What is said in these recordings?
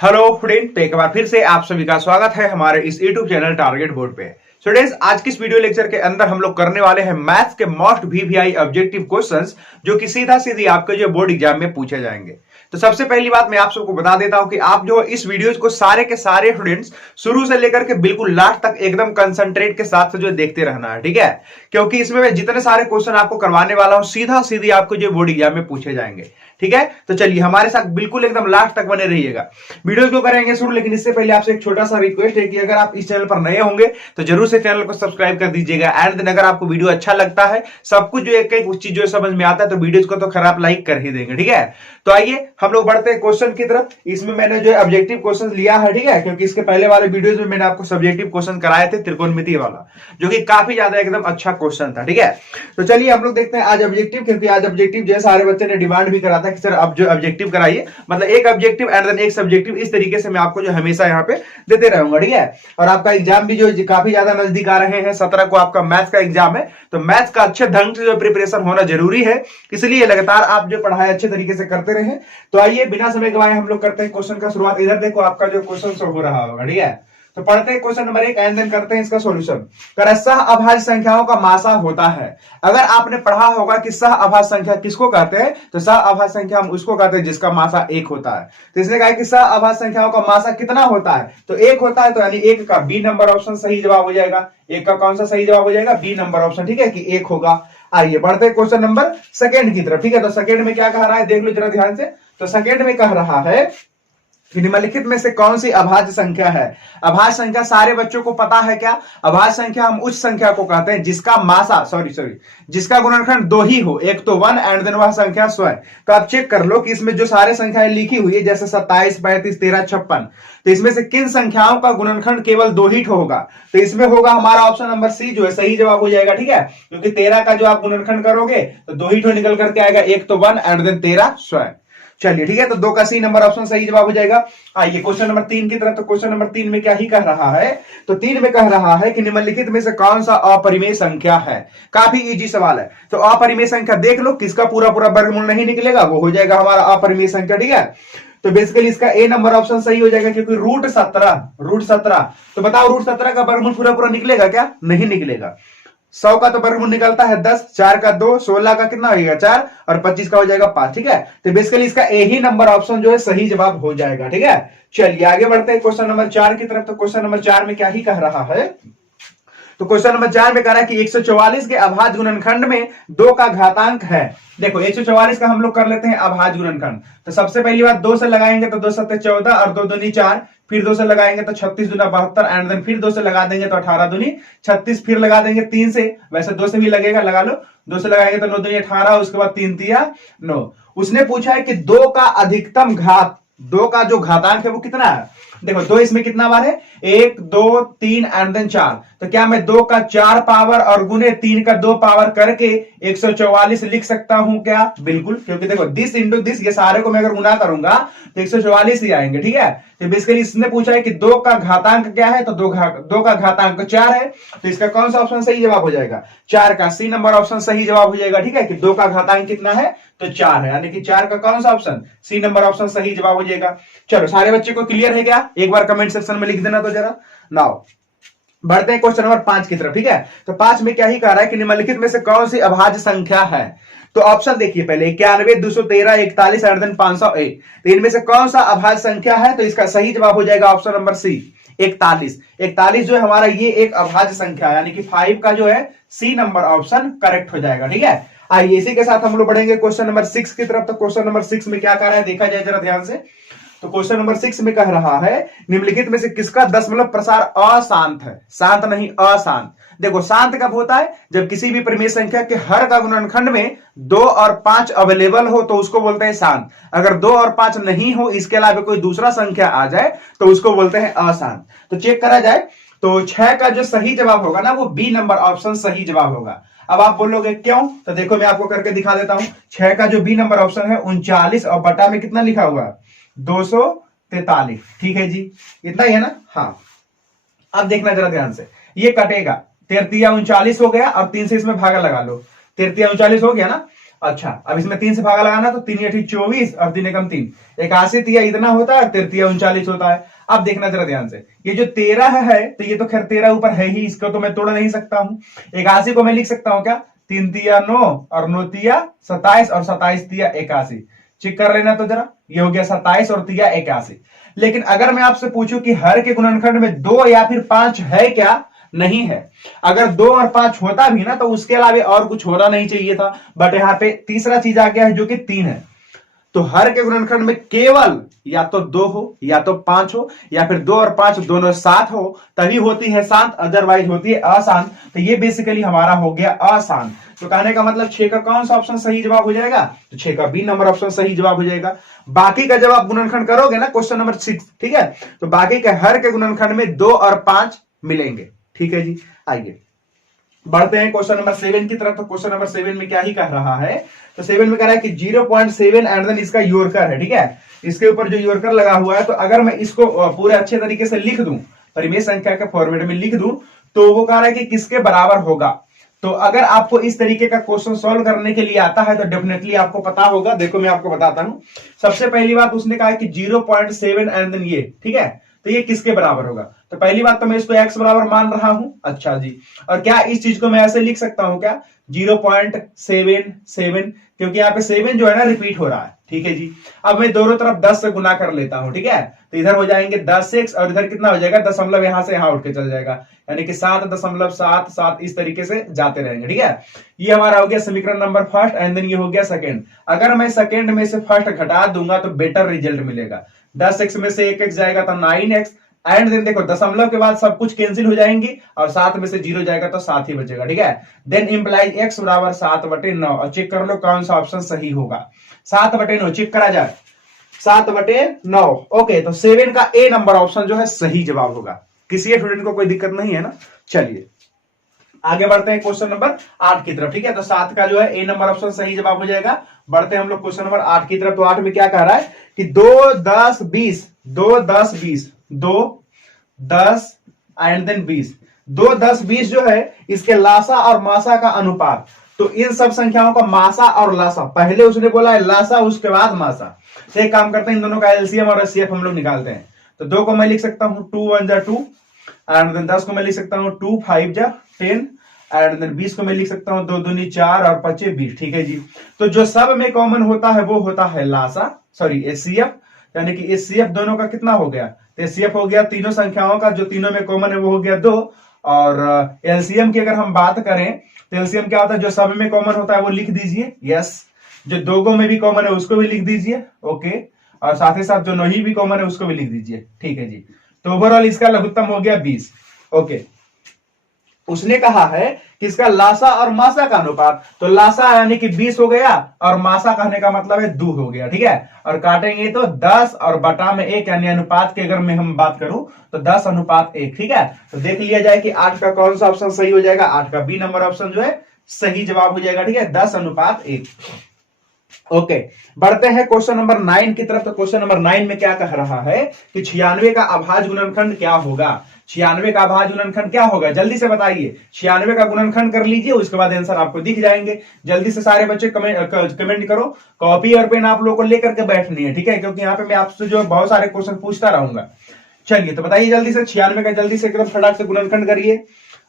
Hello friend, तो एक बार फिर से आप सभी का स्वागत है हमारे इस यूट्यूब चैनल टारगेट बोर्ड पे। स्टूडेंट्स, आज की इस वीडियो लेक्चर के अंदर हम लोग करने वाले हैं मैथ्स के मोस्ट वीवीआई ऑब्जेक्टिव क्वेश्चंस, जो कि सीधा सीधी आपके जो बोर्ड एग्जाम में पूछे जाएंगे। तो सबसे पहली बात मैं आप सबको बता देता हूं कि आप जो इस वीडियोस को सारे के सारे स्टूडेंट्स शुरू से लेकर के बिल्कुल लास्ट तक एकदम कंसंट्रेट के साथ से जो देखते रहना है, ठीक है? क्योंकि इसमें मैं जितने सारे क्वेश्चन आपको करवाने वाला हूं सीधा सीधी आपको जो बोर्ड एग्जाम में पूछे जाएंगे, ठीक है? तो चलिए हमारे साथ बिल्कुल एकदम लास्ट तक बने रहिएगा। वीडियो को करेंगे शुरू, लेकिन इससे पहले आपसे एक छोटा सा रिक्वेस्ट है कि अगर आप इस चैनल पर नए होंगे तो जरूर से चैनल को सब्सक्राइब कर दीजिएगा। एंड देन अगर आपको वीडियो अच्छा लगता है, सब कुछ जो एक एक चीज जो समझ में आता है, तो वीडियो को तो खराब लाइक कर ही देंगे, ठीक है? तो आइए हम लोग बढ़ते हैं क्वेश्चन की तरफ। इसमें मैंने जो ऑब्जेक्टिव क्वेश्चन लिया है, ठीक है, क्योंकि इसके पहले वाले वीडियोस में मैंने आपको सब्जेक्टिव क्वेश्चन कराए थे, त्रिकोणमिति वाला, जो कि काफी ज्यादा एकदम अच्छा क्वेश्चन था, ठीक है? तो चलिए हम लोग देखते हैं आज ऑब्जेक्टिव, क्योंकि आज ऑब्जेक्टिव जो सारे बच्चे ने डिमांड भी करा था कि सर अब जो ऑब्जेक्टिव कराइए, मतलब एक ऑब्जेक्टिव एंड देन एक सब्जेक्टिव, इस तरीके से मैं आपको जो हमेशा यहाँ पे देते रहूंगा, ठीक है? और आपका एग्जाम भी जो काफी ज्यादा नजदीक आ रहे हैं, 17 को आपका मैथ्स का एग्जाम है, तो मैथ्स का अच्छे ढंग से जो प्रिपरेशन होना जरूरी है, इसलिए लगातार आप जो पढ़ाई अच्छे तरीके से करते रहे। तो आइए बिना समय गवाए हम लोग करते हैं क्वेश्चन का शुरुआत। इधर देखो आपका जो क्वेश्चन शो हो रहा होगा, ठीक है? तो पढ़ते हैं क्वेश्चन नंबर 1 एंड देन करते हैं इसका सॉल्यूशन। सह अभाज्य संख्याओं का मासा होता है। अगर आपने पढ़ा होगा कि सह अभाज्य संख्या किसको कहते हैं, तो सह अभाज्य संख्या हम उसको कहते हैं जिसका मासा 1 होता है। तो इसने कहा कि सह अभाज्य संख्याओं का मासा कितना होता है, तो 1 होता है, तो यानी 1 का बी नंबर ऑप्शन सही जवाब हो जाएगा। 1 का कौन सा सही जवाब हो जाएगा? बी नंबर ऑप्शन, ठीक है, कि 1 होगा। आइए बढ़ते हैं क्वेश्चन नंबर सेकेंड की तरफ, ठीक है? तो सेकेंड में क्या कह रहा है देख लो जरा ध्यान से। तो सेकेंड में कह रहा है कि निम्नलिखित में से कौन सी अभाज्य संख्या है? अभाज्य संख्या सारे बच्चों को पता है क्या? अभाज्य संख्या हम उस संख्या को कहते हैं जिसका मासा जिसका गुणनखंड 2 ही हो, एक तो 1 एंड देन वह संख्या स्वयं। तो आप चेक कर लो कि इसमें जो सारे संख्याएं लिखी हुई है, जैसे 27, 35, 13, 56, तो इसमें से किन संख्याओं का गुणनखंड केवल 2 ही होगा? तो इसमें होगा हमारा ऑप्शन नंबर सी जो है सही जवाब हो जाएगा, ठीक है? क्योंकि 13 का जो आप गुणनखंड करोगे तो 2 ही निकल करके आएगा, एक तो 1 एंड देन 13 स्वयं। चलिए ठीक है, तो 2 का सी नंबर ऑप्शन सही जवाब हो जाएगा। आइए क्वेश्चन नंबर 3 की तरफ। तो क्वेश्चन नंबर 3 में क्या ही कह रहा है? तो 3 में कह रहा है कि निम्नलिखित में से कौन सा अपरिमेय संख्या है? काफी इजी सवाल है। तो अपरिमेय संख्या देख लो, किसका पूरा वर्गमूल नहीं निकलेगा, वो हो जाएगा हमारा अपरिमेय संख्या, ठीक है? तो बेसिकली इसका ए नंबर ऑप्शन सही हो जाएगा, क्योंकि रूट 17। तो बताओ रूट 17 का वर्गमूल पूरा निकलेगा क्या? नहीं निकलेगा। 100 का तो वर्गमूल निकलता है 10, 4 का 2, 16 का कितना होगा 4, और 25 का हो जाएगा 5, ठीक है? तो बेसिकली इसका ए ही नंबर ऑप्शन जो है सही जवाब हो जाएगा, ठीक है? चलिए आगे बढ़ते हैं क्वेश्चन नंबर 4 की तरफ। तो क्वेश्चन नंबर 4 में क्या ही कह रहा है? तो क्वेश्चन नंबर 4 में कह रहा है कि 144 के अभाज्य गुणनखंड में 2 का घातांक है। देखो 144 का हम लोग कर लेते हैं अभाज्य गुणनखंड। तो सबसे पहली बात 2 से लगाएंगे तो 2 7 14 और 2 दूनी 4, फिर 2 से लगाएंगे तो 36 दूना 72 एंड देन फिर 2 से लगा देंगे तो 18 दूनी 36, फिर लगा देंगे 3 से, वैसे 2 से भी लगेगा, लगा लो। 2 से लगाएंगे तो 9 दूनी 18, उसके बाद 3 तिया 9। उसने पूछा है कि 2 का अधिकतम घात, 2 का जो घातांक है वो कितना है? देखो 2 इसमें कितना बार है? 1 2 3 एंड देन 4। तो क्या मैं 2 का 4 पावर और गुने 3 का 2 पावर करके 144 लिख सकता हूं क्या? बिल्कुल, क्योंकि देखो दिस इंटू दिस, ये सारे को मैं अगर गुना करूंगा तो 144 ही आएंगे, ठीक है? तो बेसिकली इसने पूछा है कि 2 का घातांक क्या है, तो 2 का घातांक 4 है। तो इसका कौन सा ऑप्शन सही जवाब हो जाएगा? 4 का सी नंबर ऑप्शन सही जवाब हो जाएगा, ठीक है? कि 2 का घातांक कितना है, तो 4 है, यानी कि 4 का कौन सा ऑप्शन? सी नंबर ऑप्शन सही जवाब हो जाएगा। चलो सारे बच्चे को क्लियर है क्या? एक बार कमेंट सेक्शन में लिख देना तो जरा। नाउ बढ़ते हैं क्वेश्चन नंबर 5 की तरफ, ठीक है? तो 5 में क्या ही कह रहा है कि निम्नलिखित में से कौन सी अभाज्य संख्या है? तो ऑप्शन देखिए पहले 91, 213, 41 एंड देन 501। तो इनमें से कौन सा अभाज्य संख्या है? तो इसका सही जवाब हो जाएगा ऑप्शन नंबर सी 41। 41 जो है हमारा ये एक अभाज्य संख्या है, यानी कि 5 का जो है सी नंबर ऑप्शन करेक्ट हो जाएगा, ठीक है? आइए इसी के साथ हम लोग बढ़ेंगे क्वेश्चन नंबर 6 की तरफ। तो क्वेश्चन नंबर 6 में क्या कह रहा है देखा जाए जरा ध्यान से। तो क्वेश्चन नंबर 6 में कह रहा है निम्नलिखित में से किसका दशमलव प्रसार अशांत है? शांत नहीं, अशांत। देखो शांत कब होता है? जब किसी भी परिमेय संख्या के हर का गुणनखंड में 2 और 5 अवेलेबल हो तो उसको बोलते हैं शांत। अगर 2 और 5 नहीं हो, इसके अलावा कोई दूसरा संख्या आ जाए तो उसको बोलते हैं अशांत। तो चेक करा जाए तो 6 का जो सही जवाब होगा ना, वो बी नंबर ऑप्शन सही जवाब होगा। अब आप बोलोगे क्यों? तो देखो मैं आपको करके दिखा देता हूं। 6 का जो बी नंबर ऑप्शन है 39 और बटा में कितना लिखा हुआ है? 243, ठीक है जी, इतना ही है ना? हाँ, अब देखना जरा ध्यान से, ये कटेगा, 33 39 हो गया और 3 से इसमें भागा लगा लो, 33 39 हो गया ना। अच्छा, अब इसमें 3 से भागा लगाना, तो 3 8 24 और 3 एकम 3, 81 तिया इतना होता है, 13 39 होता है। अब देखना जरा ध्यान से, ये जो 13 है तो ये तो खैर 13 ऊपर है ही, इसको तो मैं तोड़ नहीं सकता हूं। 81 को मैं लिख सकता हूं क्या, 3 तिया 9 और 9 तिया 27 और 27 तिया 81। चेक कर लेना तो जरा, ये हो गया 27 और तिया 81। लेकिन अगर मैं आपसे पूछूं कि हर के गुणनखंड में 2 या फिर 5 है क्या, नहीं है। अगर 2 और 5 होता भी ना तो उसके अलावा और कुछ होना नहीं चाहिए था, बट यहां पे तीसरा चीज आ गया है जो कि 3 है। तो हर के गुणनखंड में केवल या तो 2 हो या तो 5 हो या फिर 2 और 5 दोनों साथ हो, तभी होती है शांत, अदरवाइज होती है अशांत। तो ये बेसिकली हमारा हो गया अशांत। तो कहने का मतलब 6 का कौन सा ऑप्शन सही जवाब हो जाएगा, तो 6 का बी नंबर ऑप्शन सही जवाब हो जाएगा। बाकी का जब आप गुणनखंड करोगे ना क्वेश्चन नंबर 6, ठीक है, तो बाकी के हर के गुणनखंड में 2 और 5 मिलेंगे। ठीक है जी, आइए बढ़ते हैं क्वेश्चन नंबर 7 की तरफ। तो क्वेश्चन नंबर 7 में क्या ही कह रहा है, तो 7 में कह रहा है कि 0.7 एंड देन इसका योरकर है, ठीक है, इसके ऊपर जो योरकर लगा हुआ है, तो अगर मैं इसको पूरे अच्छे तरीके से लिख दूं, परिमेय संख्या के फॉर्मेट में लिख दूं, तो वो कह रहा है कि किसके बराबर होगा। तो अगर आपको इस तरीके का क्वेश्चन सॉल्व करने के लिए आता है तो डेफिनेटली आपको पता होगा। देखो मैं आपको बताता हूं। सबसे पहली बात उसने कहा कि 0.7 एंड देन ये, ठीक है, तो ये किसके बराबर होगा। तो पहली बात तो मैं इसको x बराबर मान रहा हूं। अच्छा जी, और क्या इस चीज को मैं ऐसे लिख सकता हूं क्या, 0.77, क्योंकि यहाँ पे 7 जो है ना रिपीट हो रहा है। ठीक है जी, अब मैं दोनों तरफ 10 से गुना कर लेता हूं, ठीक है, तो इधर हो जाएंगे 10x और इधर कितना हो जाएगा, दशमलव यहां से यहां उठ के चल जाएगा, यानी कि 7.77 इस तरीके से जाते रहेंगे। ठीक है, ये हमारा हो गया समीकरण नंबर फर्स्ट एंड देन ये हो गया सेकंड। अगर मैं सेकंड में से फर्स्ट घटा दूंगा तो बेटर रिजल्ट मिलेगा। 10x में से 1x जाएगा तो 9x एंड देन देखो दशमलव के बाद सब कुछ कैंसिल हो जाएंगी और 7 में से 0 जाएगा तो 7 ही बचेगा। ठीक है, देन इंप्लाइज x बराबर 7/9 और चेक कर लो कौन सा ऑप्शन सही होगा। 7/9 चेक करा जाए, 7/9। ओके, तो 7 का ए नंबर ऑप्शन जो है सही जवाब होगा। किसी स्टूडेंट को कोई दिक्कत नहीं है ना। चलिए आगे बढ़ते हैं क्वेश्चन नंबर 8 की तरफ। ठीक है, तो 7 का जो है ए नंबर ऑप्शन सही जवाब हो जाएगा। बढ़ते हैं हम लोग क्वेश्चन नंबर 8 की तरफ। तो 8 में क्या कह रहा है कि 2 10 20 2 10 20 2 10 एंड देन 20, 2 10 20 जो है इसके लासा और मासा का अनुपात। तो इन सब संख्याओं का मासा और लासा, पहले उसने बोला है लासा उसके बाद मासा। तो एक काम करते हैं, इन दोनों का एलसीएम और एचसीएफ हम लोग निकालते हैं। तो 2 को मैं लिख सकता हूं 2 1 जा 2 एंड देन 10 को मैं लिख सकता हूं 2 5 जा 10 एंड देन 20 को मैं लिख सकता हूं 2 दूनी 4 और 5 20। ठीक है जी, तो जो सब में कॉमन होता है वो होता है लासा, सॉरी एचसीएफ, यानी कि एचसीएफ दोनों का कितना हो गया, एचसीएफ हो गया तीनों संख्याओं का जो तीनों में कॉमन है वो हो गया 2। और एलसीएम की अगर हम बात करें तो एलसीएम क्या होता है, जो सब में कॉमन होता है वो लिख दीजिए, यस, जो 2 में भी कॉमन है उसको भी लिख दीजिए, ओके, और साथ ही साथ जो नहीं भी कॉमन है उसको भी लिख दीजिए। ठीक है जी, तो ओवरऑल इसका लघुत्तम हो गया 20। ओके, उसने कहा है कि इसका लासा और मासा का अनुपात, तो लासा यानी कि 20 हो गया और मासा कहने का मतलब है 2 हो गया। ठीक है, और काटेंगे तो 10 और बटा में 1, यानी अनुपात की अगर मैं हम बात करूं तो 10:1। ठीक है, तो देख लिया जाए कि 8 का कौन सा ऑप्शन सही हो जाएगा। 8 का बी नंबर ऑप्शन जो है सही जवाब हो जाएगा। ठीक है, 10:1। ओके, बढ़ते हैं क्वेश्चन नंबर 9 की तरफ। तो क्वेश्चन नंबर 9 में क्या कह रहा है कि 96 का अभाज्य गुणनखंड क्या होगा। 96 का अभाज्य गुणनखंड क्या होगा, जल्दी से बताइए। 96 का गुणनखंड कर लीजिए, उसके बाद आंसर आपको दिख जाएंगे। जल्दी से सारे बच्चे कमेंट करो। कॉपी और पेन आप लोगों को लेकर के बैठनी है, ठीक है, क्योंकि यहाँ पे मैं आपसे जो बहुत सारे क्वेश्चन पूछता रहूंगा। चलिए तो बताइए जल्दी से 96 का जल्दी से एकदम फटाक से गुणनखंड करिए।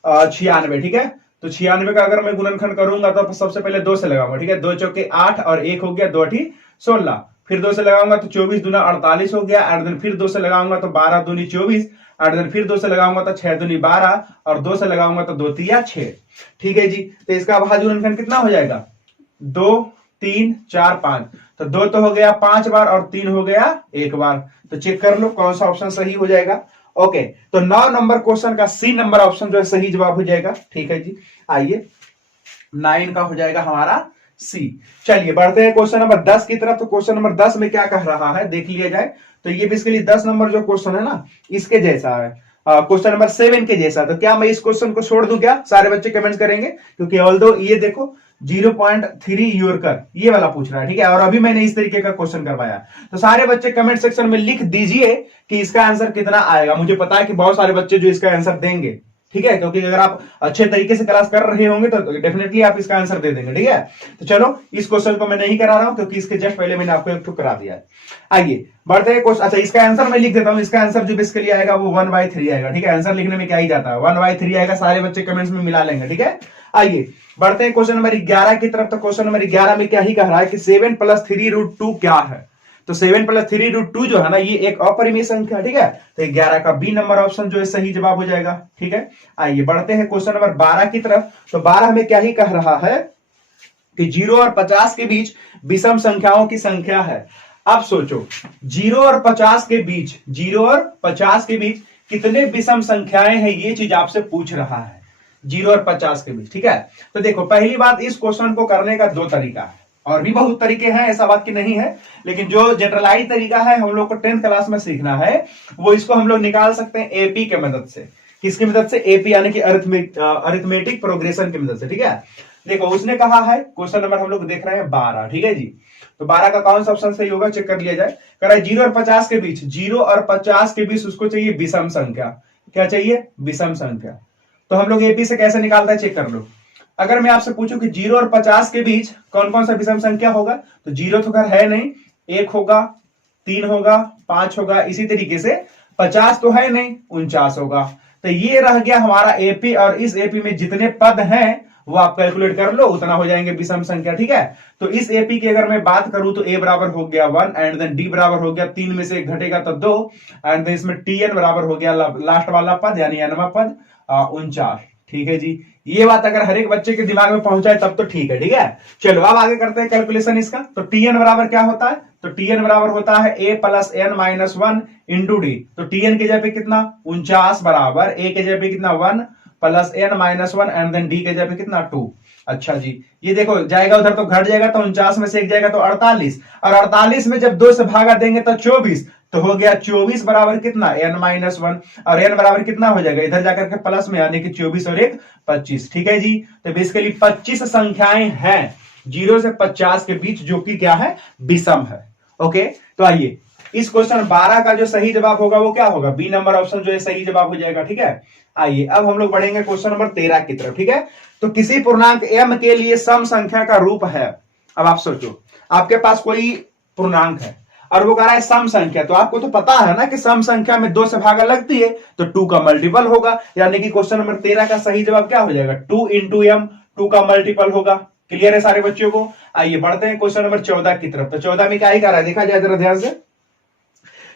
96, ठीक है, तो 96 का अगर मैं गुणनखंड करूंगा तो सबसे पहले 2 से लगाऊंगा। ठीक है, 2 चौके 8 और 1 हो गया 2 8 16, फिर 2 से लगाऊंगा तो 24 दूना 48 हो गया, एंड देन फिर 2 से लगाऊंगा तो 12 दूनी 24, एंड देन फिर 2 से लगाऊंगा तो 6 दूनी 12 और 2 से लगाऊंगा तो 2 तिया 6। ठीक है जी, तो इसका अभाज्य गुणनखंड कितना हो जाएगा, 2 3 4 5, तो 2 तो हो गया 5 बार और 3 हो गया 1 बार। तो चेक कर लो कौन सा ऑप्शन सही हो जाएगा। ओके, तो 9 नंबर क्वेश्चन का सी नंबर ऑप्शन जो है सही जवाब हो जाएगा। ठीक है जी, आइए 9 का हो जाएगा हमारा सी। चलिए बढ़ते हैं क्वेश्चन नंबर 10 की तरफ। तो क्वेश्चन नंबर 10 में क्या कह रहा है देख लिया जाए। तो ये बेसिकली 10 नंबर जो क्वेश्चन है ना इसके जैसा है, क्वेश्चन नंबर 7 के जैसा। तो क्या मैं इस क्वेश्चन को छोड़ दूं क्या, सारे बच्चे कमेंट्स करेंगे, क्योंकि ऑल्दो ये देखो 0.3 योरकर ये वाला पूछ रहा है। ठीक है, और अभी मैंने इस तरीके का क्वेश्चन करवाया। तो सारे बच्चे कमेंट सेक्शन में लिख दीजिए कि इसका आंसर कितना आएगा। मुझे पता है कि बहुत सारे बच्चे जो इसका आंसर देंगे, ठीक है, क्योंकि अगर आप अच्छे तरीके से क्लास कर रहे होंगे तो डेफिनेटली आप इसका आंसर दे देंगे। ठीक है, तो चलो इस क्वेश्चन को मैं नहीं करा रहा हूं क्योंकि इसके जस्ट पहले मैंने आपको एक ठुक करा दिया है। आइए बढ़ते हैं क्वेश्चन। अच्छा, इसका आंसर मैं लिख देता हूं। इसका आंसर जो बेसिकली आएगा वो 1/3 आएगा। ठीक है, आंसर लिखने में क्या ही जाता है, 1/3 आएगा। सारे बच्चे कमेंट्स में मिला लेंगे। ठीक है, आइए बढ़ते हैं क्वेश्चन नंबर 11 की तरफ। तो क्वेश्चन नंबर 11 में क्या ही कह रहा है कि 7 + 3√2 क्या है। तो 7 + 3√2 जो है ना, ये एक अपरिमेय संख्या। ठीक है, तो 11 का बी नंबर ऑप्शन जो है सही जवाब हो जाएगा। ठीक है, आइए बढ़ते हैं क्वेश्चन नंबर 12 की तरफ। तो 12 में क्या ही कह रहा है कि 0 और 50 के बीच विषम संख्याओं की संख्या है। अब सोचो 0 और 50 के बीच, 0 और 50 के बीच कितने विषम संख्याएं हैं, ये चीज आपसे पूछ रहा है 0 और 50 के बीच। ठीक है, तो देखो पहली बात, इस क्वेश्चन को करने का 2 तरीका है, और भी बहुत तरीके हैं, ऐसा बात की नहीं है, लेकिन जो जनरलाइज तरीका है हम लोग को 10th क्लास में सीखना है, वो इसको हम लोग निकाल सकते हैं एपी के मदद से। किसकी मदद से? एपी यानी कि अरिथमेटिक प्रोग्रेशन की मदद से। ठीक है, देखो उसने कहा है, क्वेश्चन नंबर हम लोग देख रहे हैं 12। ठीक है जी, तो 12 का कौन सा ऑप्शन सही होगा चेक कर लिया जाए। कह रहा है 0 और 50 के बीच, 0 और 50 के बीच उसको चाहिए विषम संख्या। क्या चाहिए? विषम संख्या। तो हम लोग एपी से कैसे निकालता है चेक कर लो। अगर मैं आपसे पूछूं कि 0 और 50 के बीच कौन कौन सा विषम संख्या होगा, तो 0 तो खैर है नहीं, 1 होगा, 3 होगा, 5 होगा, इसी तरीके से 50 तो है नहीं, 49 होगा। तो ये रह गया हमारा एपी, और इस एपी में जितने पद हैं वो आप कैलकुलेट कर लो, उतना हो जाएंगे विषम संख्या। ठीक है, तो इस एपी की अगर मैं बात करूं तो ए बराबर हो गया 1, एंड देन डी बराबर हो गया 3 में से 1 घटेगा तो 2, एंड देन इसमें टीएन बराबर हो गया लास्ट वाला पद यानी एनवा पद 49। ठीक है जी, ये बात अगर हर एक बच्चे के दिमाग में पहुंचाए तब तो ठीक है। ठीक है, चलो अब आगे करते हैं कैलकुलेशन इसका। तो टीएन बराबर क्या होता है? तो टीएन बराबर होता है a + n - 1 इंटू डी। तो टीएन के जगह पे कितना? 49 बराबर ए के जगह पे कितना? 1 + n - 1 एंड देन डी के जगह पे कितना? 2। अच्छा जी, ये देखो जाएगा उधर तो घट जाएगा, तो 49 में से 1 जाएगा तो 48, और 48 में जब 2 से भागा देंगे तो 24, तो हो गया 24 बराबर कितना? n - 1, और n बराबर कितना हो जाएगा इधर जाकर के प्लस में, यानी कि 24 और 1 25। ठीक है जी, तो बेसिकली 25 संख्याएं हैं 0 से 50 के बीच जो कि क्या है? विषम है। ओके, तो आइए इस क्वेश्चन 12 का जो सही जवाब होगा वो क्या होगा? बी नंबर ऑप्शन जो है सही जवाब हो जाएगा। ठीक है, आइए अब हम लोग बढ़ेंगे क्वेश्चन नंबर 13 की तरफ। ठीक है, तो किसी पूर्णांक m के लिए सम संख्या का रूप है। अब आप सोचो आपके पास कोई पूर्णांक है और वो कह रहा है सम संख्या, तो आपको तो पता है ना कि सम संख्या में 2 से भागा लगती है तो 2 का मल्टीपल होगा, यानी कि क्वेश्चन नंबर 13 का सही जवाब क्या हो जाएगा? 2 × m, 2 का मल्टीपल होगा। क्लियर है सारे बच्चों को? आइए बढ़ते हैं क्वेश्चन नंबर 14 की तरफ। तो 14 में क्या ही कर रहा है देखा जाए जरा ध्यान से।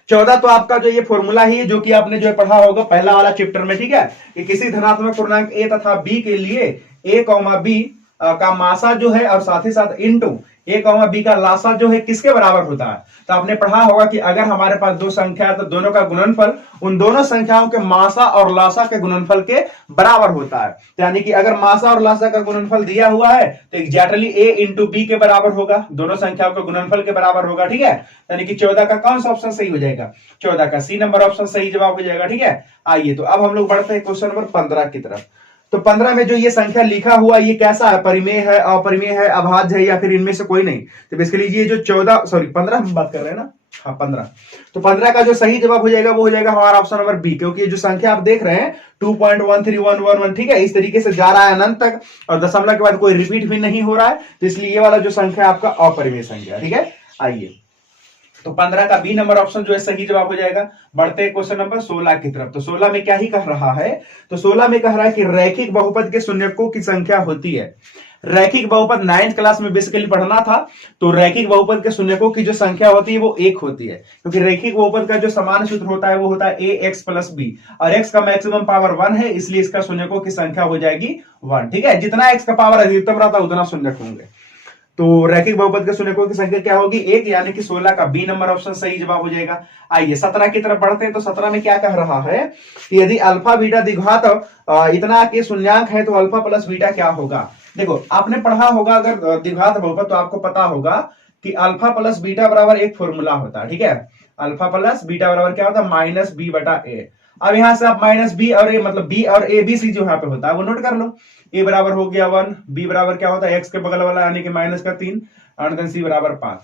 14 तो आपका जो ये फॉर्मूला ही है जो कि आपने जो पढ़ा होगा पहला वाला चैप्टर में। ठीक है, कि किसी धनात्मक पूर्णांक a तथा b के लिए a, b का मासा जो है और साथ ही साथ इंटू a, b का लासा जो है किसके बराबर होता है। तो आपने पढ़ा होगा कि अगर हमारे पास 2 संख्या है तो दोनों का गुणनफल उन दोनों संख्याओं के मासा और लासा के गुणनफल के बराबर होता है। तो यानी कि अगर मासा और लासा का गुणनफल दिया हुआ है तो एग्जैक्टली a × b के बराबर होगा, दोनों संख्याओं के गुणनफल के बराबर होगा। ठीक है, यानी कि 14 का कौन सा ऑप्शन सही हो जाएगा? 14 का सी नंबर ऑप्शन सही जवाब हो जाएगा। ठीक है, आइए तो अब हम लोग बढ़ते हैं क्वेश्चन नंबर 15 की तरफ। तो 15 में जो ये संख्या लिखा हुआ ये कैसा है? परिमेय है, अपरिमेय है, अभाज्य है, या फिर इनमें से कोई नहीं? तो बेसिकली ये जो 15 हम बात कर रहे हैं ना, हाँ 15, तो 15 का जो सही जवाब हो जाएगा वो हो जाएगा हमारा ऑप्शन नंबर बी, क्योंकि ये जो संख्या आप देख रहे हैं 2.13111, ठीक है, इस तरीके से जा रहा है अनंत तक और दशमलव के बाद कोई रिपीट भी नहीं हो रहा है, तो इसलिए ये वाला जो संख्या आपका अपरिमेय संख्या। ठीक है, आइए तो 15 का बी नंबर ऑप्शन जो है सही जवाब हो जाएगा। बढ़ते हैं क्वेश्चन नंबर 16 की तरफ। तो 16 में क्या ही कह रहा है? तो 16 में कह रहा है कि रैखिक बहुपद के शून्यकों की संख्या होती है। रैखिक बहुपद 9th क्लास में बेसिकली पढ़ना था। तो रैखिक बहुपद के शून्यकों की जो संख्या होती है वो 1 होती है, क्योंकि रैखिक बहुपद का जो समान सूत्र होता है वो होता है ax + b, और x का मैक्सिमम पावर 1 है, इसलिए इसका शून्यकों की संख्या हो जाएगी 1। ठीक है, जितना x का पावर अधिकतम रहता है उतना शून्यक होंगे। तो रैखिक बहुपद के शून्यकों की संख्या क्या होगी? 1, यानी कि 16 का बी नंबर ऑप्शन सही जवाब हो जाएगा। आइए 17 की तरफ बढ़ते हैं। तो 17 में क्या कह रहा है कि यदि अल्फा बीटा द्विघात इतना के शून्यांक है तो अल्फा + बीटा क्या होगा? देखो आपने पढ़ा होगा अगर द्विघात बहुपद तो आपको पता होगा कि अल्फा + बीटा बराबर एक फॉर्मूला होता है। ठीक है, अल्फा + बीटा बराबर क्या होता है? -b/a। अब यहां से आप -b और a मतलब b और abc जो यहाँ पे होता है वो नोट कर लो। a बराबर हो गया 1, b बराबर क्या होता है? x के बगल वाला यानी कि -3, और देन c बराबर 5।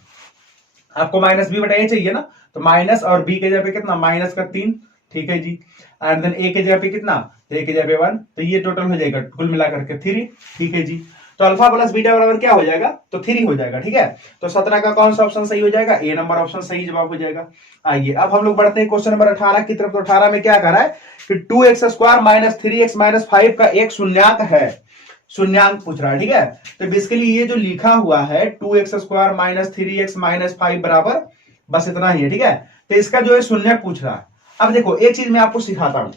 आपको -b/a चाहिए ना, तो माइनस और b के जगह पे कितना? -3, ठीक है जी। एंड देन ए के जगह पे कितना, ए के जगह पे 1, तो ये टोटल हो जाएगा कुल मिलाकर के 3, ठीक है जी। तो अल्फा प्लस बीटा बराबर क्या हो जाएगा, तो 3 हो जाएगा, ठीक है। तो 17 का कौन सा ऑप्शन सही हो जाएगा, ए नंबर ऑप्शन सही जवाब हो जाएगा। आइए अब हम लोग बढ़ते हैं क्वेश्चन नंबर 18 की तरफ। तो 18 में क्या कर रहा है कि 2x² माइनस 3x माइनस 5 का एक शून्यांक है, शून्यांक पूछ रहा है, ठीक है। तो बेसिकली ये जो लिखा हुआ है 2x² माइनस 3x माइनस 5 बराबर बस इतना ही है, ठीक है। तो इसका जो है शून्यक पूछ रहा है। अब देखो एक चीज मैं आपको सिखाता हूं,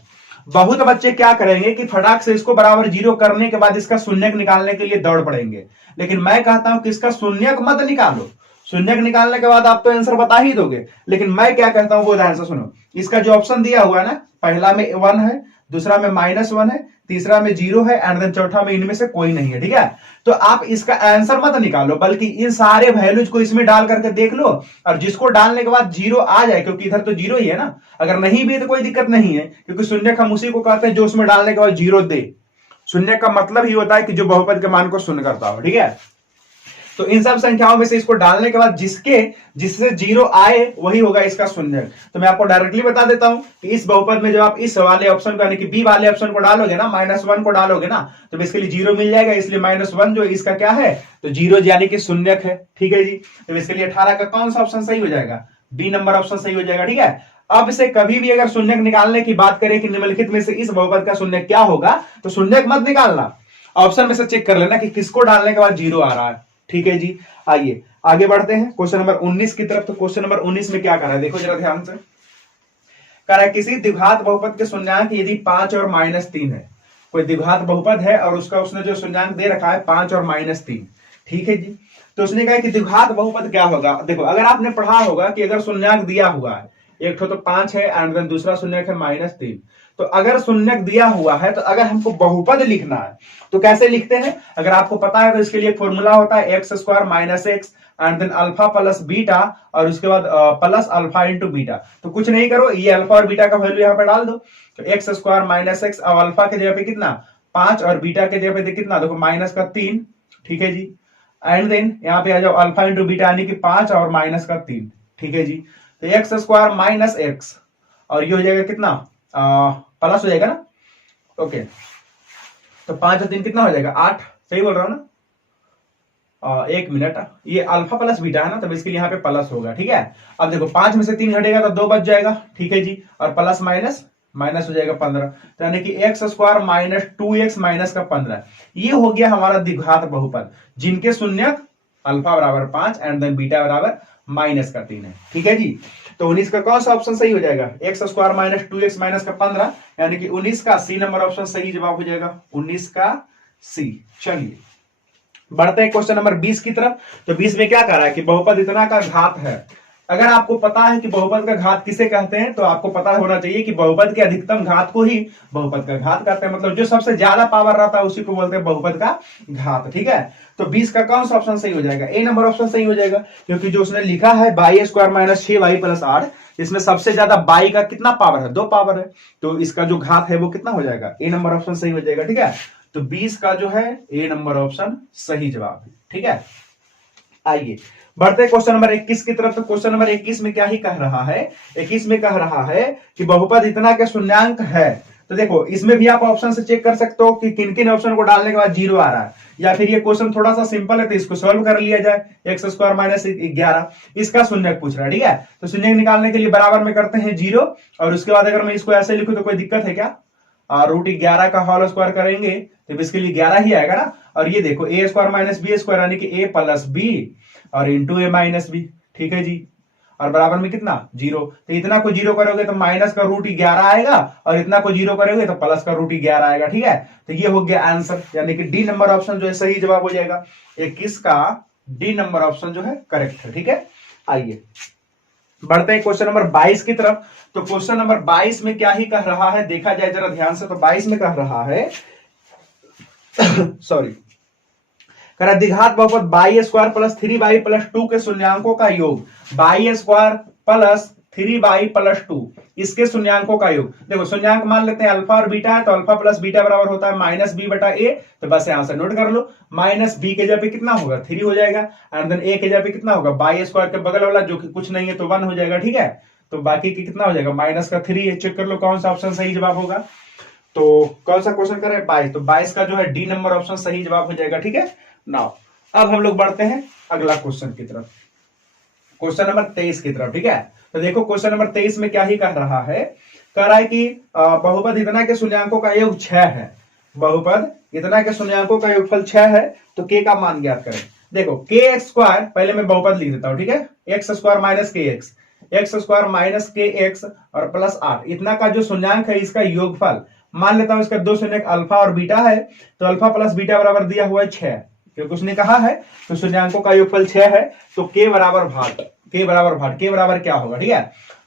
बहुत बच्चे क्या करेंगे कि फटाक से इसको बराबर 0 करने के बाद इसका शून्यक निकालने के लिए दौड़ पड़ेंगे, लेकिन मैं कहता हूं कि इसका शून्यक मत निकालो। शून्यक निकालने के बाद आप तो आंसर बता ही दोगे, लेकिन मैं क्या कहता हूं वो ध्यान से सुनो। इसका जो ऑप्शन दिया हुआ है ना, पहला में 1 है, दूसरा में -1 है, तीसरा में 0 है, एंड देन चौथा में इनमें से कोई नहीं है, ठीक है। तो आप इसका आंसर मत निकालो, बल्कि इन सारे वैल्यूज को इसमें डाल करके देख लो, और जिसको डालने के बाद 0 आ जाए, क्योंकि इधर तो 0 ही है ना, अगर नहीं भी तो कोई दिक्कत नहीं है, क्योंकि शून्यक हम उसी को कहते हैं जो उसमें डालने के बाद 0 दे। शून्यक का मतलब ही होता है कि जो बहुपद के मान को शून्य करता हो, ठीक है। तो इन सब संख्याओं में से इसको डालने के बाद जिससे 0 आए वही होगा इसका शून्यक। तो मैं आपको डायरेक्टली बता देता हूं कि इस बहुपद में जब आप इस वाले ऑप्शन को यानी कि बी वाले ऑप्शन को डालोगे ना, -1 को डालोगे ना, तो बेसिकली 0 मिल जाएगा, इसलिए -1 जो इसका क्या है, तो 0 यानी कि शून्यक है, ठीक है जी। तो इसके 18 का कौन सा ऑप्शन सही हो जाएगा, बी नंबर ऑप्शन सही हो जाएगा, ठीक है। अब से कभी भी अगर शून्यक निकालने की बात करें कि निम्नलिखित में से इस बहुपद का शून्यक क्या होगा, तो शून्यक मत निकालना, ऑप्शन में से चेक कर लेना कि किसको डालने के बाद 0 आ रहा है, ठीक है जी। आइए आगे बढ़ते हैं क्वेश्चन नंबर 19 की तरफ। तो क्वेश्चन नंबर 19 में क्या कर रहा है, देखो जरा ध्यान से। कह रहा है किसी द्विघात बहुपद के शून्यांक यदि 5 और -3 है, कोई द्विघात बहुपद है और उसका उसने जो शून्यांक दे रखा है 5 और -3, ठीक है जी। तो उसने कहा कि द्विघात बहुपद क्या होगा। देखो अगर आपने पढ़ा होगा कि अगर शून्यांक दिया हुआ है, एक तो 5 है एंड देन दूसरा शून्यक है -3, तो अगर शून्यक दिया हुआ है तो अगर हमको बहुपद लिखना है तो कैसे लिखते हैं, अगर आपको पता है तो इसके लिए फॉर्मूला होता है x² minus x and then alpha plus beta और उसके बाद प्लस अल्फा इंटू बीटा। तो कुछ नहीं करो, ये अल्फा और बीटा का वैल्यू यहाँ पे डाल दो। तो x² माइनस x और अल्फा के जगह पे कितना 5 और बीटा के जगह पे कितना, देखो -3, ठीक है जी। एंड देन यहाँ पे आ जाओ अल्फा इंटू बीटा यानी कि 5 और -3, ठीक है जी। तो x² माइनस x और ये हो जाएगा कितना प्लस हो जाएगा ना, ओके। तो 5 और 3 कितना हो जाएगा 8, सही बोल रहा हूं ना। 1 मिनट, ये अल्फा प्लस बीटा है ना, तो इसके लिए यहाँ पे प्लस होगा, ठीक है। अब देखो 5 में से 3 हटेगा तो 2 बच जाएगा, ठीक है जी। और प्लस माइनस माइनस हो जाएगा 15, तो यानी कि x² माइनस 2x माइनस का 15, ये हो गया हमारा द्विघात बहुपद जिनके शून्यक अल्फा बराबर 5 एंड देन बीटा बराबर -3 है, ठीक है जी। तो 19 का कौन सा ऑप्शन सही हो जाएगा, x² माइनस 2x माइनस का 15 यानी कि 19 का सी नंबर ऑप्शन सही जवाब हो जाएगा, 19 का सी। चलिए बढ़ते हैं क्वेश्चन नंबर 20 की तरफ। तो 20 में क्या कह रहा है कि बहुपद इतना का घात है। अगर आपको पता है कि बहुपद का घात किसे कहते हैं तो आपको पता होना चाहिए कि बहुपद के अधिकतम घात को ही बहुपद का घात कहते हैं, मतलब जो सबसे ज्यादा पावर रहता है उसी को बोलते हैं बहुपद का घात, ठीक है। तो 20 का कौन सा ऑप्शन सही हो जाएगा, ए नंबर ऑप्शन सही हो जाएगा, क्योंकि जो उसने लिखा है y² माइनस 6y प्लस 8, इसमें सबसे ज्यादा बाई का कितना पावर है, 2 पावर है, तो इसका जो घात है वो कितना हो जाएगा, ए नंबर ऑप्शन सही हो जाएगा, ठीक है। तो 20 का जो है ए नंबर ऑप्शन सही जवाब है, ठीक है। आइए बढ़ते क्वेश्चन नंबर 21 की तरफ। तो क्वेश्चन नंबर 21 में क्या ही कह रहा है, 21 में कह रहा है कि बहुपद इतना के शून्यांक है। तो देखो इसमें भी आप ऑप्शन से चेक कर सकते हो कि किन किन ऑप्शन को डालने के बाद 0 आ रहा है, या फिर ये क्वेश्चन थोड़ा सा सिंपल है तो इसको सॉल्व कर लिया जाए। x² माइनस 11 इसका शून्यक पूछ रहा है, ठीक है। तो शून्यक निकालने के लिए बराबर में करते हैं 0 और उसके बाद अगर मैं इसको ऐसे लिखूं तो कोई दिक्कत है क्या, √11 का होल स्क्वायर करेंगे तो इसके लिए 11 ही आएगा ना। और ये देखो a² माइनस b² यानी कि a प्लस b और इंटू a माइनस b, ठीक है जी। और बराबर में कितना 0, तो इतना को 0 करोगे तो माइनस का √11 आएगा और इतना को 0 करोगे तो प्लस का √11 आएगा, ठीक है। तो ये हो गया आंसर, यानी कि डी नंबर ऑप्शन जो है सही जवाब हो जाएगा। 21 का डी नंबर ऑप्शन जो है करेक्ट है, ठीक है। आइए बढ़ते हैं क्वेश्चन नंबर 22 की तरफ। तो क्वेश्चन नंबर 22 में क्या ही कह रहा है देखा जाए जरा ध्यान से। तो 22 में कह रहा है सॉरी कह रहा द्विघात बहुपद y² प्लस 3y प्लस 2 के शून्यांकों का योग, y² प्लस 3y प्लस 2 इसके शून्यांकों का योग। देखो शून्यांक मान लेते हैं अल्फा और बीटा है, तो अल्फा प्लस बीटा बराबर होता है -b/a। तो बस यहां से नोट कर लो, -b के जगह पे कितना होगा 3 हो जाएगा, एंड देन a के जगह पे कितना होगा y² के बगल वाला जो कि कुछ नहीं है तो 1 हो जाएगा, ठीक है। तो बाकी की कितना हो जाएगा, माइनस का 3 है। चेक कर लो कौन सा ऑप्शन सही जवाब होगा। तो कौन सा क्वेश्चन करें, 22, तो 22 का जो है डी नंबर ऑप्शन सही जवाब हो जाएगा। ठीक है नाउ अब हम लोग बढ़ते हैं अगला क्वेश्चन की तरफ, क्वेश्चन नंबर 23 की तरफ। ठीक है, तो देखो क्वेश्चन नंबर 23 में क्या ही कह रहा है, कह रहा है कि बहुपद इतना के शून्यांकों का योग 6 है, बहुपद इतना के शून्यांकों का योगफल 6 है, तो के का मान ज्ञात करें। देखो के एक्स स्क्वायर, पहले मैं बहुपद लिख देता हूं। ठीक है, एक्स स्क्वायर माइनस के एक्स, एक्स स्क्वायर माइनस के एक्स और प्लस 8, इतना का जो शून्यांक है इसका योगफल, मान लेता हूं इसका दो शून्यक अल्फा और बीटा है, तो अल्फा प्लस बीटा बराबर दिया हुआ है 6, क्योंकि उसने कहा है तो शून्यांकों का योगफल 6 है, तो के बराबर भाग, के बराबर क्या होगा। ठीक है,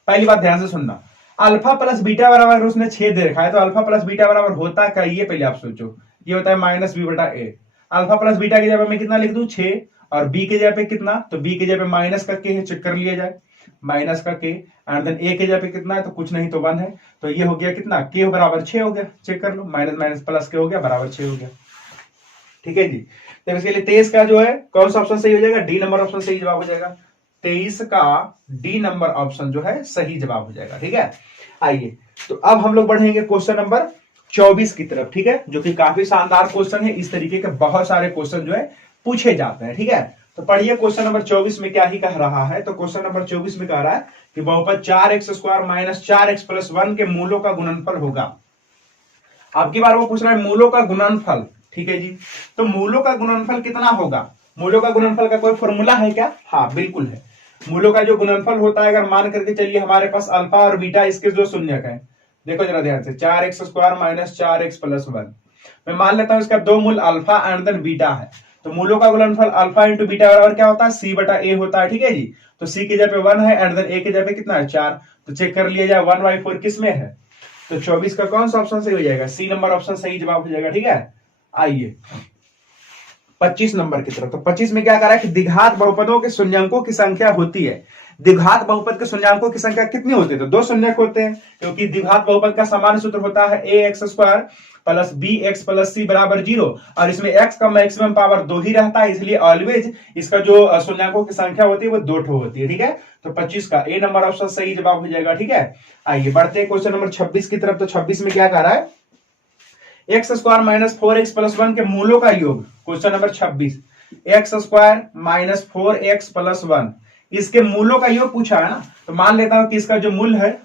पहली बात ध्यान से सुनना, अल्फा प्लस बीटा बराबर उसने 6 दे रखा है, तो अल्फा प्लस बीटा बराबर होता क्या, ये पहले आप सोचो, ये होता है माइनस बी बटा ए। अल्फा प्लस बीटा की जगह मैं कितना लिख दूं, 6, और बी के जगह पे कितना, तो बी के जगह पे माइनस का के है, चेक कर लिया जाए, माइनस का के, एंड देन ए के जगह पे कितना है, तो कुछ नहीं तो 1 है, तो ये हो गया कितना, के बराबर 6 हो गया, चेक कर लो, माइनस माइनस प्लस के हो गया, बराबर 6 हो गया। ठीक है जी, तो इसके लिए 23 का जो है कौन सा ऑप्शन सही हो जाएगा, डी नंबर ऑप्शन सही जवाब हो जाएगा। 23 का डी नंबर ऑप्शन जो है सही जवाब हो जाएगा। ठीक है, आइए तो अब हम लोग बढ़ेंगे क्वेश्चन नंबर 24 की तरफ। ठीक है, जो कि काफी शानदार क्वेश्चन है, इस तरीके के बहुत सारे क्वेश्चन जो है पूछे जाते हैं। ठीक है, तो पढ़िए क्वेश्चन नंबर 24 में क्या ही कह रहा है। तो क्वेश्चन नंबर 24 में कह रहा है कि बहुपद 4x square minus 4x plus 1 के मूलों का गुणनफल होगा। आपकी बार वो पूछ रहा है मूलों का गुणनफल। ठीक है जी, तो मूलों का गुणनफल कितना होगा, मूलों का गुणनफल का कोई फॉर्मूला है क्या, हाँ बिल्कुल है। मूलों का जो गुणनफल होता है, अगर मान करके चलिए हमारे पास अल्फा और बीटा इसके जो शून्यक है, देखो जरा ध्यान से, 4x square minus 4x plus 1, मैं मान लेता हूं इसका दो मूल अल्फा एंड देन बीटा है, तो मूलों का गुणनफल अल्फा इंटू बीटा बराबर क्या होता है, सी बटा ए होता है। ठीक है जी, तो सी की जगह पे 1 है एंड देन ए की जगह पे कितना है 4, तो चेक कर लिया जाए 1/4 किस में है, तो 24 का कौन सा ऑप्शन सही हो जाएगा, सी नंबर ऑप्शन सही जवाब हो जाएगा। ठीक है, आइए 25 नंबर की तरफ। तो 25 में क्या करा है कि द्विघात बहुपदों के शून्यांकों की संख्या होती है। द्विघात बहुपद के शून्यांकों की संख्या कितनी होती है, तो दो शून्यक होते हैं, क्योंकि द्विघात बहुपद का सामान्य सूत्र होता है A X square plus B X plus C बराबर 0, और इसमें एक्स का मैक्सिमम पावर 2 ही रहता है, इसलिए ऑलवेज इसका जो शून्यांकों की संख्या होती है वो 2 ठो होती है। ठीक है, तो 25 का ए नंबर ऑप्शन सही जवाब हो जाएगा। ठीक है, आइए बढ़ते हैं क्वेश्चन नंबर 26 की तरफ। तो 26 में क्या कह रहा है, x square minus 4x plus 1 के मूलों का योग, question number 26, x square minus 4x plus 1, इसके मूलों का योग पूछा है ना, तो मान लेता हूं कि इसका जो मूल है,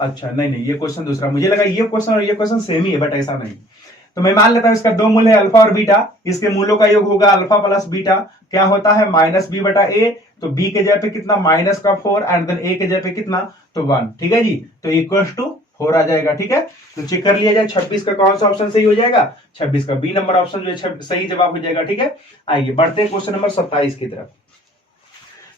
अच्छा नहीं ये क्वेश्चन दूसरा, मुझे लगा ये क्वेश्चन और ये क्वेश्चन सेम ही है, बट ऐसा नहीं। तो मैं मान लेता हूं इसका दो मूल है अल्फा और बीटा, इसके मूलों का योग होगा अल्फा प्लस बीटा, क्या होता है माइनस बी बटा ए, तो बी के जगह पे कितना माइनस का 4 एंड देन ए के जगह पे कितना, तो 1। ठीक है जी, तो इक्वल टू 4 आ जाएगा। ठीक है, तो चेक कर लिया जाए 26 का कौन सा ऑप्शन सही हो जाएगा, 26 का बी नंबर ऑप्शन जो है सही जवाब हो जाएगा। ठीक है, आइए बढ़ते हैं क्वेश्चन नंबर 27 की तरफ।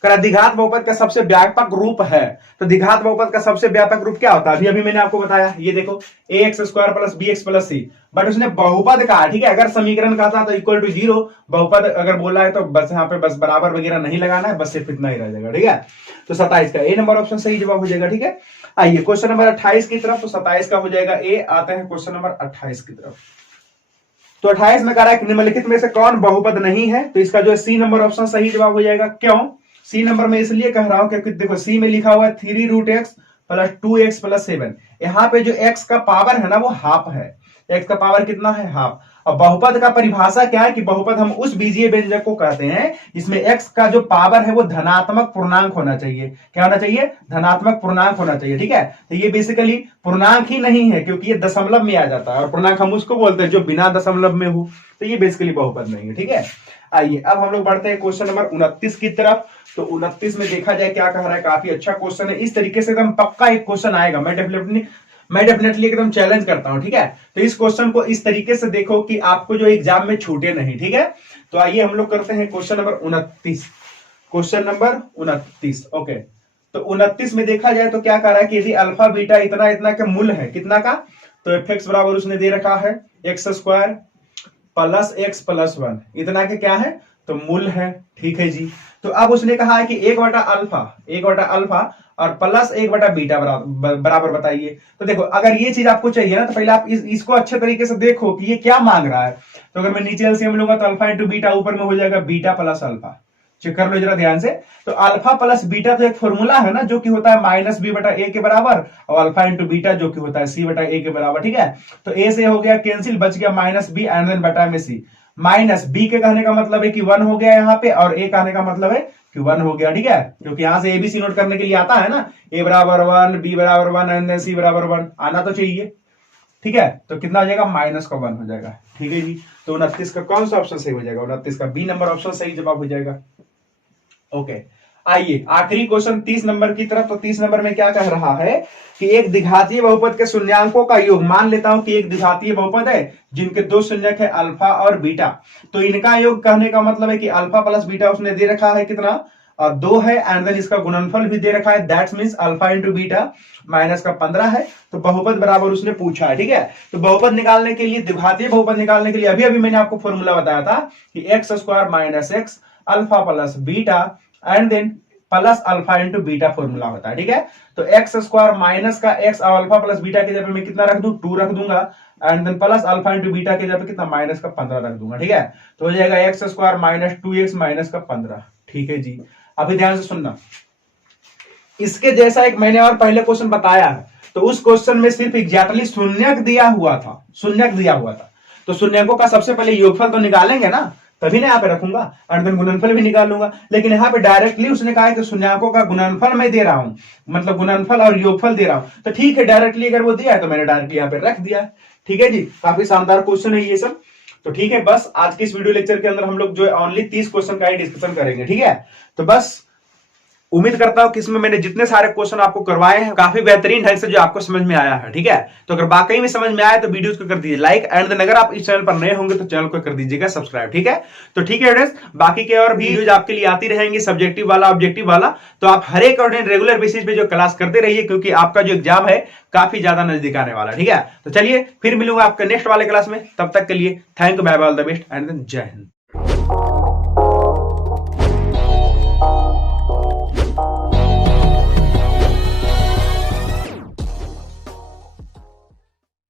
द्विघात बहुपद का सबसे व्यापक रूप है, तो द्विघात बहुपद का सबसे व्यापक रूप क्या होता है, अभी मैंने आपको बताया, ये देखो A X square plus B X plus C, but उसने बहुपद कहा। ठीक है, अगर समीकरण कहता तो इक्वल टू 0, बहुपद अगर बोला है तो बस यहाँ पे बस बराबर वगैरह नहीं लगाना है, बस सिर्फ इतना ही रह जाएगा। ठीक है, तो 27 का ए नंबर ऑप्शन सही जवाब हो जाएगा। ठीक है, आइए क्वेश्चन नंबर 28 की तरफ। तो 27 का हो जाएगा ए। आते हैं क्वेश्चन नंबर 28 की तरफ। तो 28 में कह रहा है कि निम्नलिखित में से कौन बहुपद नहीं है, तो इसका जो है सी नंबर ऑप्शन सही जवाब हो जाएगा। क्यों सी नंबर में इसलिए कह रहा हूं क्योंकि देखो सी में लिखा हुआ है 3√x प्लस 2x प्लस 7, यहाँ पे जो x का पावर है ना वो हाफ है, x का पावर कितना है, हाफ। और बहुपद का परिभाषा क्या है कि बहुपद हम उस बीजीय व्यंजक को कहते हैं जिसमें x का जो पावर है वो धनात्मक पूर्णांक होना चाहिए। क्या होना चाहिए, धनात्मक पूर्णांक होना चाहिए। ठीक है, तो ये बेसिकली पूर्णांक ही नहीं है, क्योंकि ये दशमलव में आ जाता है, और पूर्णांक हम उसको बोलते हैं जो बिना दशमलव में हो, तो ये बेसिकली बहुपद नहीं है। ठीक है, आइए अब हम लोग बढ़ते हैं क्वेश्चन नंबर 29 की तरफ। तो 29 में देखा जाए क्या कह रहा है, काफी अच्छा क्वेश्चन है, इस तरीके से एकदम पक्का एक क्वेश्चन आएगा, मैं डेफिनेटली एकदम चैलेंज करता हूं। ठीक है, तो इस क्वेश्चन को इस तरीके से देखो कि आपको जो एग्जाम में छूटे नहीं। ठीक है, तो आइए हम लोग करते हैं question number 29। Question number 29 okay. तो 29 में देखा जाए तो क्या कह रहा है कि यदि अल्फा बीटा इतना इतना का मूल है, कितना का, तो एफ एक्स बराबर उसने दे रखा है x square plus x plus 1, इतना के क्या है, तो मूल है। ठीक है जी, तो अब उसने कहा है कि 1/अल्फा और प्लस 1/बीटा बराबर बताइए। तो देखो अगर ये चीज आपको चाहिए ना, तो पहले आप इसको अच्छे तरीके से देखो कि ये क्या मांग रहा है। तो अगर मैं नीचे एलसीएम लूंगा तो अल्फा इंटू बीटा, ऊपर में हो जाएगा बीटा प्लस अल्फा, चेक कर लो जरा ध्यान से। तो अल्फा प्लस बीटा तो एक फॉर्मूला है ना, जो कि होता है माइनस बी बटा ए के बराबर, और अल्फा इंटू बीटा जो कि होता है सी बटा ए के बराबर। ठीक है, तो ए से हो गया कैंसिल, बच गया माइनस बी एंड देन बटा में सी। माइनस बी के कहने का मतलब है कि 1 हो गया यहाँ पे, और ए कहने का मतलब है कि 1 हो गया। ठीक है, क्योंकि यहां से एबीसी नोट करने के लिए आता है ना, ए बराबर 1, बी बराबर 1 एंड सी बराबर 1 आना तो चाहिए। ठीक है, तो कितना हो जाएगा, माइनस का 1 हो जाएगा। ठीक है जी, तो 29 का कौन सा ऑप्शन सही हो जाएगा, 29 का बी नंबर ऑप्शन सही जवाब हो जाएगा। ओके, आइए आखिरी क्वेश्चन 30 नंबर की तरफ। तो 30 नंबर में क्या कह रहा है कि एक द्विघातीय बहुपद के शून्यांकों का योग, मान लेता हूं कि एक द्विघातीय बहुपद है जिनके दो शून्यक है अल्फा और बीटा, तो इनका योग कहने का मतलब है कि अल्फा प्लस बीटा उसने दे रखा है कितना, 2 है, एंड देन इसका गुणनफल भी दे रखा है, that's means alpha into beta minus का 15 है। तो बहुपद बराबर उसने पूछा है। ठीक है, तो बहुपद निकालने के लिए, द्विघातीय बहुपद निकालने के लिए अभी मैंने आपको फॉर्मूला बताया था कि x square minus x alpha plus beta and then plus alpha into beta formula होता है। ठीक है, तो एक्स स्क्वायर माइनस का एक्स और अल्फा प्लस बीटा की जगह मैं कितना रख दूं, 2 रख दूंगा, and then plus alpha into beta की जगह कितना, माइनस का 15 रख दूंगा। ठीक है, तो हो जाएगा x square minus 2x minus का 15। ठीक है जी, अभी ध्यान से सुनना, इसके जैसा एक मैंने और पहले क्वेश्चन बताया है, तो उस क्वेश्चन में सिर्फ एग्जैक्टली शून्यक दिया हुआ था, शून्यक दिया हुआ था, तो शून्यकों का सबसे पहले योगफल तो निकालेंगे ना, तभी ना यहाँ पे रखूंगा, एंड देन गुणनफल भी निकालूंगा। लेकिन यहाँ पे डायरेक्टली उसने कहा है कि शून्यकों का गुणनफल मैं दे रहा हूं, मतलब गुणनफल और योगफल दे रहा हूं, तो ठीक है, डायरेक्टली अगर वो दिया है तो मैंने डायरेक्टली यहाँ पे रख दिया है। ठीक है जी, काफी शानदार क्वेश्चन है ये सब। तो ठीक है, बस आज की इस वीडियो लेक्चर के अंदर हम लोग जो है ओनली 30 क्वेश्चन का ही डिस्कशन करेंगे। ठीक है, तो बस उम्मीद करता हूं कि इसमें मैंने जितने सारे क्वेश्चन आपको करवाए हैं काफी बेहतरीन ढंग से जो आपको समझ में आया है। ठीक है, तो अगर वाकई में समझ में आया तो वीडियोस को कर दीजिए लाइक, एंड देन अगर आप इस चैनल पर नए होंगे तो चैनल को कर दीजिएगा सब्सक्राइब। ठीक है, तो ठीक है फ्रेंड्स, बाकी के और भी वीडियोज आपके लिए आती रहेंगी, सब्जेक्टिव वाला, ऑब्जेक्टिव वाला, तो आप हर एक और रेगुलर बेसिस पे जो क्लास करते रहिए, क्योंकि आपका जो एग्जाम है काफी ज्यादा नजदीक आने वाला। ठीक है, तो चलिए फिर मिलूंगा आपके नेक्स्ट वाले क्लास में, तब तक के लिए thank you, bye bye, all the best and जय हिंद।